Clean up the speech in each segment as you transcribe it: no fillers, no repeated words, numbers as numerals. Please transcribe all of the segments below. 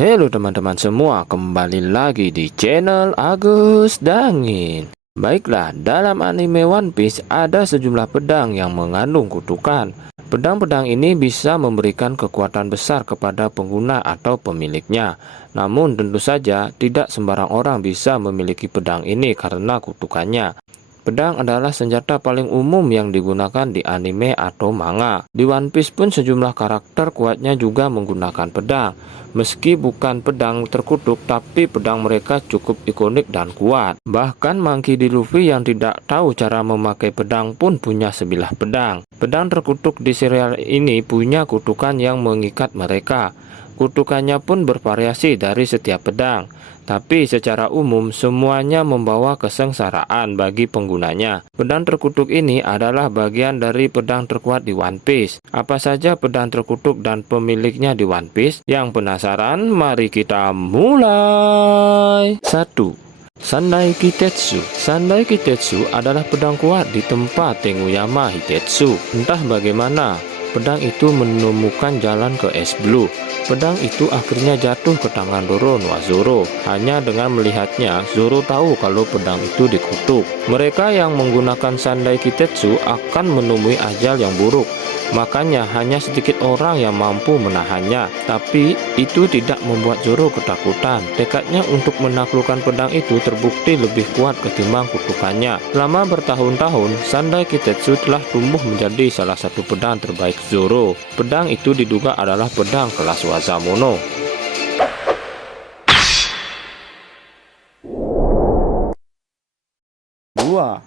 Halo teman-teman semua, kembali lagi di channel Agus Dangin. Baiklah, dalam anime One Piece ada sejumlah pedang yang mengandung kutukan. Pedang-pedang ini bisa memberikan kekuatan besar kepada pengguna atau pemiliknya. Namun tentu saja tidak sembarang orang bisa memiliki pedang ini karena kutukannya. Pedang adalah senjata paling umum yang digunakan di anime atau manga. Di One Piece pun sejumlah karakter kuatnya juga menggunakan pedang. Meski bukan pedang terkutuk, tapi pedang mereka cukup ikonik dan kuat. Bahkan Monkey D. Luffy yang tidak tahu cara memakai pedang pun punya sebilah pedang. Pedang terkutuk di serial ini punya kutukan yang mengikat mereka. Kutukannya pun bervariasi dari setiap pedang. Tapi secara umum semuanya membawa kesengsaraan bagi penggunanya. Pedang terkutuk ini adalah bagian dari pedang terkuat di One Piece. Apa saja pedang terkutuk dan pemiliknya di One Piece? Yang penasaran? Mari kita mulai. 1. Sandai Kitetsu. Sandai Kitetsu adalah pedang kuat di tempat Tenguyama Hitetsu. Entah bagaimana, pedang itu menemukan jalan ke es Blue. Pedang itu akhirnya jatuh ke tangan Roronoa Zoro. Hanya dengan melihatnya, Zoro tahu kalau pedang itu dikutuk. Mereka yang menggunakan Sandai Kitetsu akan menemui ajal yang buruk. Makanya hanya sedikit orang yang mampu menahannya. Tapi itu tidak membuat Zoro ketakutan. Tekadnya untuk menaklukkan pedang itu terbukti lebih kuat ketimbang kutukannya. Selama bertahun-tahun, Sandai Kitetsu telah tumbuh menjadi salah satu pedang terbaik Zoro. Pedang itu diduga adalah pedang kelas Wazamono. 2.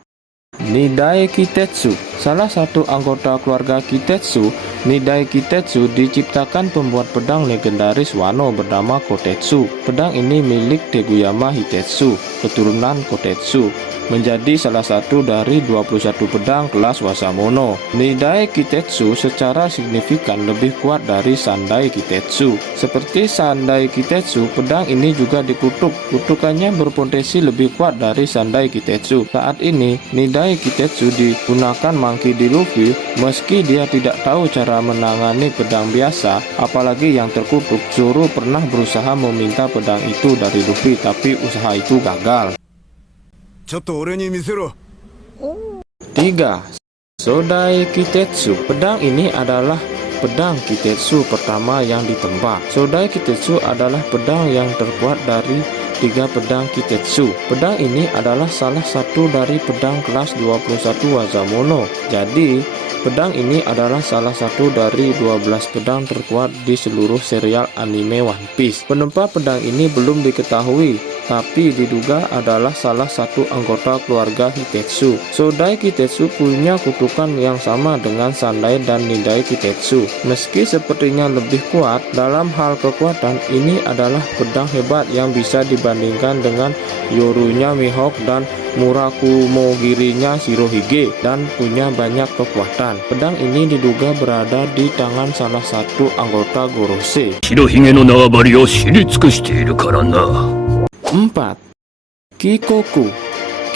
Nidai Kitetsu. Salah satu anggota keluarga Kitetsu, Nidai Kitetsu diciptakan pembuat pedang legendaris Wano bernama Kotetsu. Pedang ini milik Teguyama Hitetsu, keturunan Kotetsu, menjadi salah satu dari 21 pedang kelas Wazamono. Nidai Kitetsu secara signifikan lebih kuat dari Sandai Kitetsu. Seperti Sandai Kitetsu, pedang ini juga dikutuk. Kutukannya berpotensi lebih kuat dari Sandai Kitetsu. Saat ini, Nidai Kitetsu digunakan Monkey D. Luffy. Meski dia tidak tahu cara menangani pedang biasa, apalagi yang terkutuk, Zoro pernah berusaha meminta pedang itu dari Luffy, tapi usaha itu gagal. ちょっと俺に見せろ。 3. Sodai Kitetsu. Pedang ini adalah pedang Kitetsu pertama yang ditembak. Sodai Kitetsu adalah pedang yang terkuat dari 3 pedang Kitetsu. Pedang ini adalah salah satu dari pedang kelas 21 Wazamono. Jadi, pedang ini adalah salah satu dari 12 pedang terkuat di seluruh serial anime One Piece. Penempa pedang ini belum diketahui, tapi diduga adalah salah satu anggota keluarga Hitetsu. Sodai Kitetsu punya kutukan yang sama dengan Sandai dan Nidai Kitetsu. Meski sepertinya lebih kuat, dalam hal kekuatan ini adalah pedang hebat yang bisa dibandingkan dengan Yorunya Mihawk dan Murakumogirinya Shirohige, dan punya banyak kekuatan. Pedang ini diduga berada di tangan salah satu anggota Gorosei. 白ひげの縄張りを知り尽くしているからな。 4. Kikoku.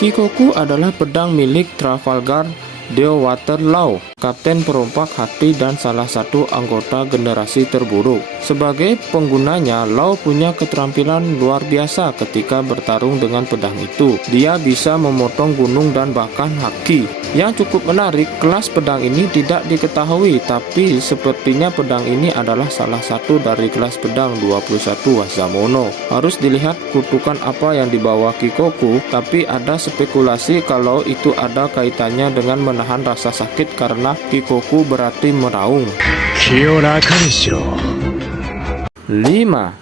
Kikoku adalah pedang milik Trafalgar Dewater Law, kapten perompak hati dan salah satu anggota generasi terburuk. Sebagai penggunanya, Law punya keterampilan luar biasa ketika bertarung dengan pedang itu. Dia bisa memotong gunung dan bahkan haki. Yang cukup menarik, kelas pedang ini tidak diketahui, tapi sepertinya pedang ini adalah salah satu dari kelas pedang 21 Wazamono. Harus dilihat kutukan apa yang dibawa Kikoku, tapi ada spekulasi kalau itu ada kaitannya dengan menahan rasa sakit karena Kikoku berarti meraung. 気を楽にしろ。 5.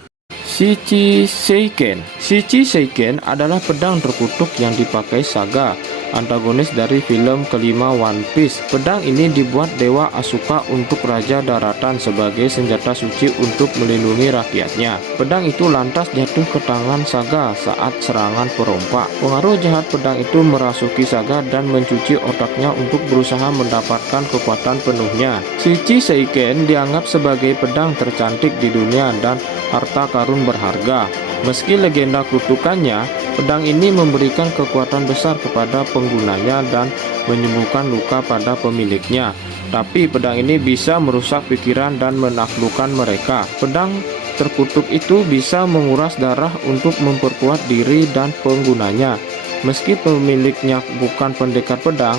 Shichi Seiken. Shichi Seiken adalah pedang terkutuk yang dipakai Saga, antagonis dari film kelima One Piece. Pedang ini dibuat Dewa Asuka untuk Raja Daratan sebagai senjata suci untuk melindungi rakyatnya. Pedang itu lantas jatuh ke tangan Saga saat serangan perompak. Pengaruh jahat pedang itu merasuki Saga dan mencuci otaknya untuk berusaha mendapatkan kekuatan penuhnya. Shichi Seiken dianggap sebagai pedang tercantik di dunia dan harta karun berharga. Meski legenda kutukannya Pedang ini memberikan kekuatan besar kepada penggunanya dan menyembuhkan luka pada pemiliknya. Tapi pedang ini bisa merusak pikiran dan menaklukkan mereka. Pedang terkutuk itu bisa menguras darah untuk memperkuat diri dan penggunanya. Meski pemiliknya bukan pendekar pedang,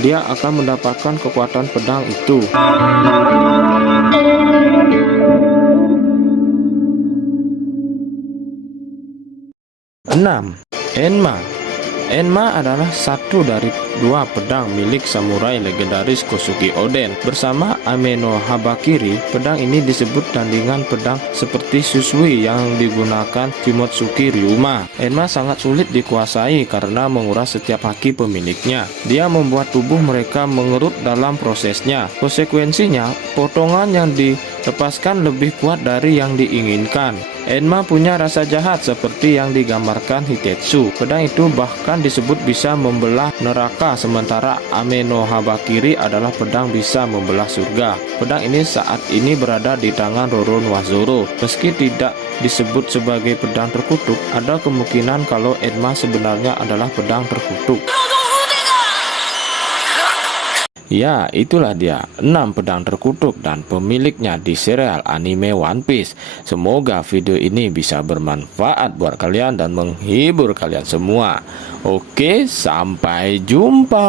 dia akan mendapatkan kekuatan pedang itu. 6. Enma. Enma adalah satu dari dua pedang milik samurai legendaris Kosugi Oden. Bersama Ameno Habakiri, pedang ini disebut tandingan pedang seperti Susui yang digunakan Shimotsuki Ryuma. Enma sangat sulit dikuasai karena menguras setiap haki pemiliknya. Dia membuat tubuh mereka mengerut dalam prosesnya. Konsekuensinya, potongan yang dilepaskan lebih kuat dari yang diinginkan. Enma punya rasa jahat seperti yang digambarkan Hitetsu. Pedang itu bahkan disebut bisa membelah neraka, sementara Ameno Habakiri adalah pedang bisa membelah surga. Pedang ini saat ini berada di tangan Roron Wazoro. Meski tidak disebut sebagai pedang terkutuk, ada kemungkinan kalau Enma sebenarnya adalah pedang terkutuk. Ya, itulah dia 6 pedang terkutuk dan pemiliknya di serial anime One Piece. Semoga video ini bisa bermanfaat buat kalian dan menghibur kalian semua. Oke, sampai jumpa.